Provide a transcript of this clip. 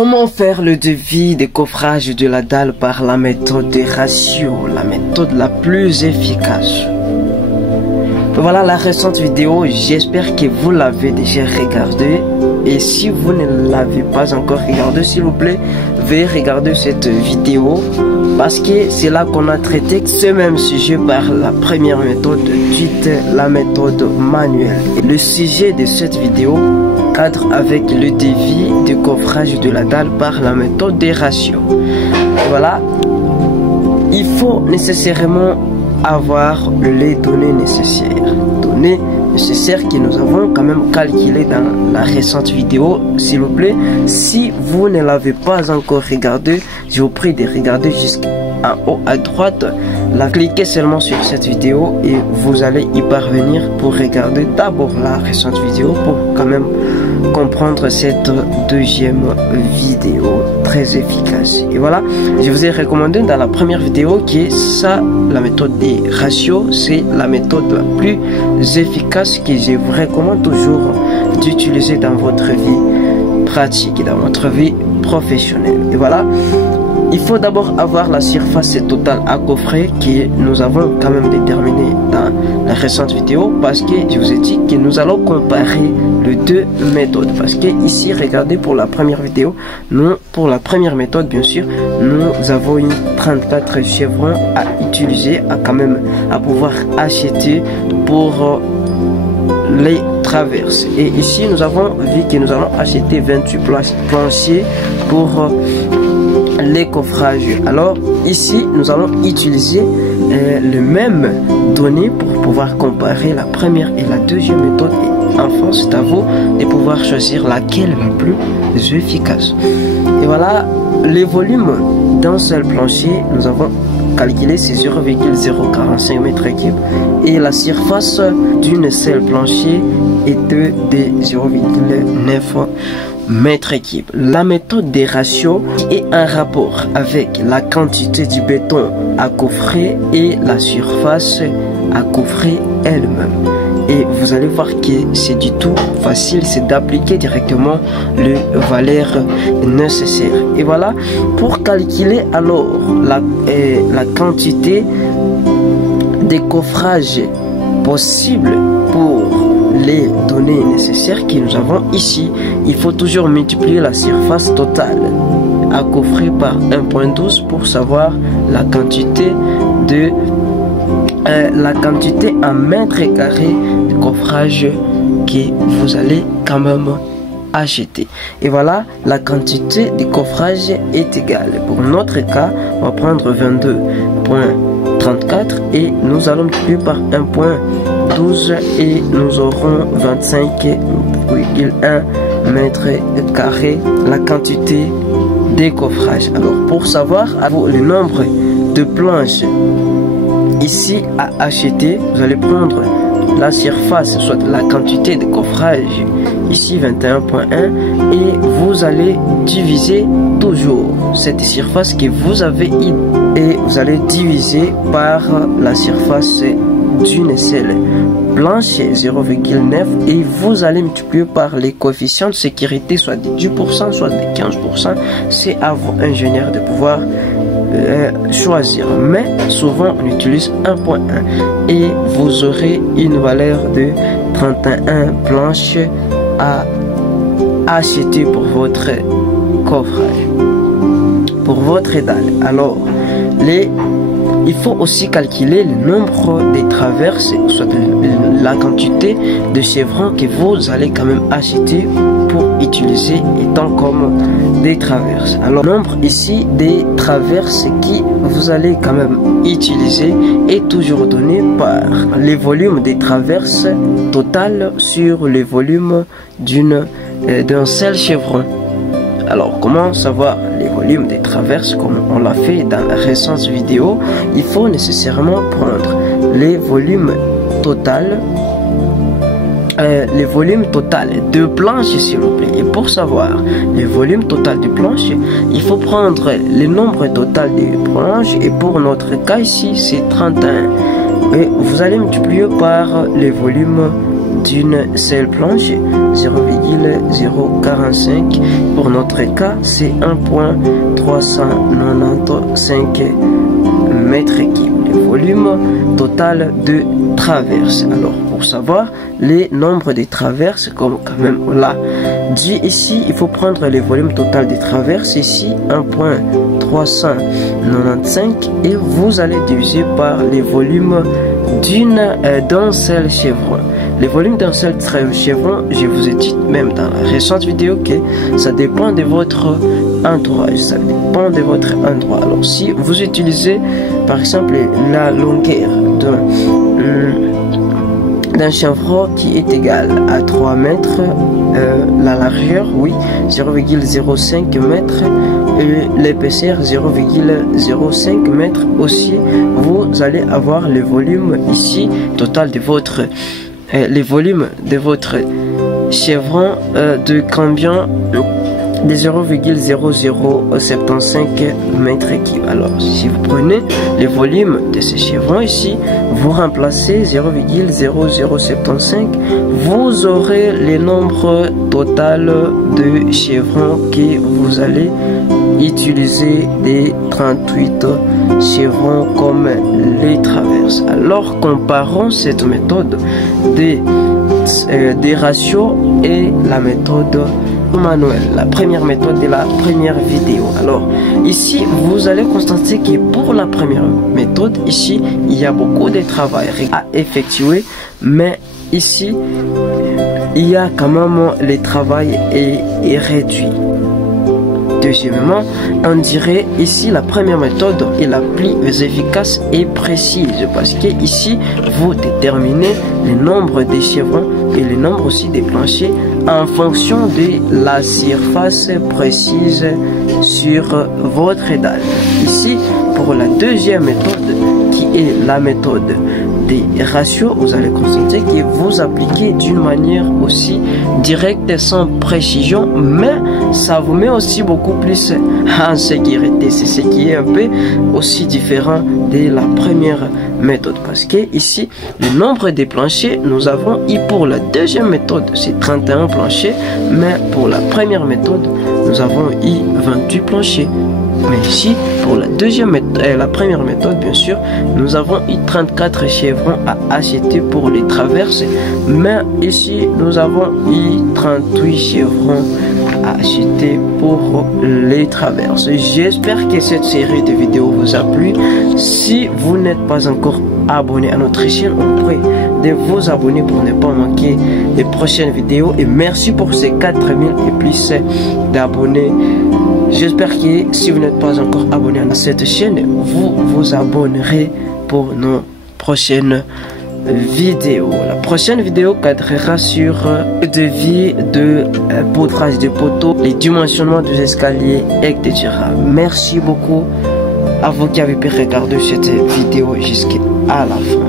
Comment faire le devis de coffrage de la dalle par la méthode des ratios, la méthode la plus efficace? Voilà la récente vidéo, j'espère que vous l'avez déjà regardée. Et si vous ne l'avez pas encore regardé, s'il vous plaît, veuillez regarder cette vidéo parce que c'est là qu'on a traité ce même sujet par la première méthode, dite la méthode manuelle. Et le sujet de cette vidéo cadre avec le devis de coffrage de la dalle par la méthode des ratios. Et voilà, il faut nécessairement avoir les données nécessaires. Données nécessaires que nous avons quand même calculées dans la récente vidéo. S'il vous plaît, si vous ne l'avez pas encore regardé, je vous prie de regarder jusqu'en haut à droite. Cliquez seulement sur cette vidéo et vous allez y parvenir pour regarder d'abord la récente vidéo pour quand même comprendre cette deuxième vidéo très efficace. Et voilà, je vous ai recommandé dans la première vidéo que ça, la méthode des ratios, c'est la méthode la plus efficace que je vous recommande toujours d'utiliser dans votre vie pratique, dans votre vie professionnelle. Et voilà, il faut d'abord avoir la surface totale à coffrer que nous avons quand même déterminé dans la récente vidéo, parce que je vous ai dit que nous allons comparer les deux méthodes. Parce que ici, regardez, pour la première vidéo, pour la première méthode, bien sûr, nous avons eu 34 chevrons à utiliser, à pouvoir acheter pour les traverses. Et ici, nous avons vu que nous allons acheter 28 planchers pour les coffrages. Alors ici nous allons utiliser les mêmes données pour pouvoir comparer la première et la deuxième méthode. Et enfin, c'est à vous de pouvoir choisir laquelle est la plus efficace. Et voilà, les volumes d'un seul plancher, nous avons calculé, c'est 0,045 mètres cubes, et la surface d'une seule plancher est de 0,9 mètres cubes. La méthode des ratios est un rapport avec la quantité du béton à coffrer et la surface à coffrer elle-même. Et vous allez voir que c'est du tout facile, c'est d'appliquer directement les valeurs nécessaires. Et voilà, pour calculer alors la quantité de coffrage possible pour les données nécessaires que nous avons ici, il faut toujours multiplier la surface totale à coffrer par 1,12 pour savoir la quantité en mètres carrés de coffrage que vous allez quand même acheter. Et voilà, la quantité de coffrage est égale. Pour notre cas, on va prendre 22,34 et nous allons multiplier par 1,12 et nous aurons 25,1 mètres carrés la quantité des coffrages. Alors pour savoir le nombre de planches ici à acheter, vous allez prendre la surface, soit la quantité de coffrage ici 21,1, et vous allez diviser toujours cette surface que vous avez et vous allez diviser par la surface d'une seule planche 0,9 et vous allez multiplier par les coefficients de sécurité, soit de 10%, soit de 15%. C'est à vous, ingénieur, de pouvoir choisir, mais souvent on utilise 1,1 et vous aurez une valeur de 31 planches à acheter pour votre coffrage, pour votre dalle. Alors il faut aussi calculer le nombre de traverses, soit la quantité de chevrons que vous allez quand même acheter pour utiliser étant comme des traverses. Alors le nombre ici des traverses qui vous allez quand même utiliser est toujours donné par les volumes des traverses total sur le volume d'un seul chevron. Alors comment savoir les volumes des traverses comme on l'a fait dans la récente vidéo? Il faut nécessairement prendre les volumes total de planches, s'il vous plaît. Et pour savoir le volume total de planches, il faut prendre le nombre total de planches, et pour notre cas ici c'est 31, et vous allez multiplier par le volume d'une seule planche, 0,045. Pour notre cas, c'est 1.395 mètres cubes. Le volume total de traverses. Alors, pour savoir les nombres des traverses, comme quand même on l'a dit ici, il faut prendre le volume total des traverses, ici 1.395, et vous allez diviser par les volumes d'un seul chevron. Les volumes d'un seul chevron, je vous ai dit même dans la récente vidéo que ça dépend de votre entourage, ça dépend de votre endroit. Alors si vous utilisez par exemple la longueur d'un chevron qui est égal à 3 mètres, la largeur, oui, 0,05 mètres, et l'épaisseur 0,05 mètres aussi, vous allez avoir le volume ici total de votre les volumes de votre chevron de combien de 0,0075 mètres cubes. Alors si vous prenez les volumes de ces chevrons ici, vous remplacez 0,0075, vous aurez le nombre total de chevrons que vous allez utiliser des 38 chevrons comme les traverses. Alors comparons cette méthode des ratios et la méthode manuelle, la première méthode de la première vidéo. Alors ici vous allez constater que pour la première méthode ici il y a beaucoup de travail à effectuer, mais ici il y a quand même le travail est réduit. Deuxièmement, on dirait ici la première méthode est la plus efficace et précise, parce que ici vous déterminez le nombre des chevrons et le nombre aussi des planchers en fonction de la surface précise sur votre dalle. Ici, pour la deuxième méthode qui est la méthode des ratios, vous allez constater que vous appliquez d'une manière aussi directe sans précision, mais ça vous met aussi beaucoup plus en sécurité. C'est ce qui est un peu aussi différent de la première méthode, parce que ici le nombre de planchers nous avons eu pour la deuxième méthode c'est 31 planchers, mais pour la première méthode nous avons eu 28 planchers. Mais ici, pour la la première méthode, bien sûr, nous avons eu 34 chevrons à acheter pour les traverses. Mais ici, nous avons eu 38 chevrons à acheter pour les traverses. J'espère que cette série de vidéos vous a plu. Si vous n'êtes pas encore abonné à notre chaîne, on prie de vous abonner pour ne pas manquer les prochaines vidéos. Et merci pour ces 4000 et plus d'abonnés. J'espère que si vous n'êtes pas encore abonné à cette chaîne, vous vous abonnerez pour nos prochaines vidéos. La prochaine vidéo cadrera sur le devis de poutrage de poteaux, les dimensionnements des escaliers, etc. Merci beaucoup à vous qui avez pu regarder cette vidéo jusqu'à la fin.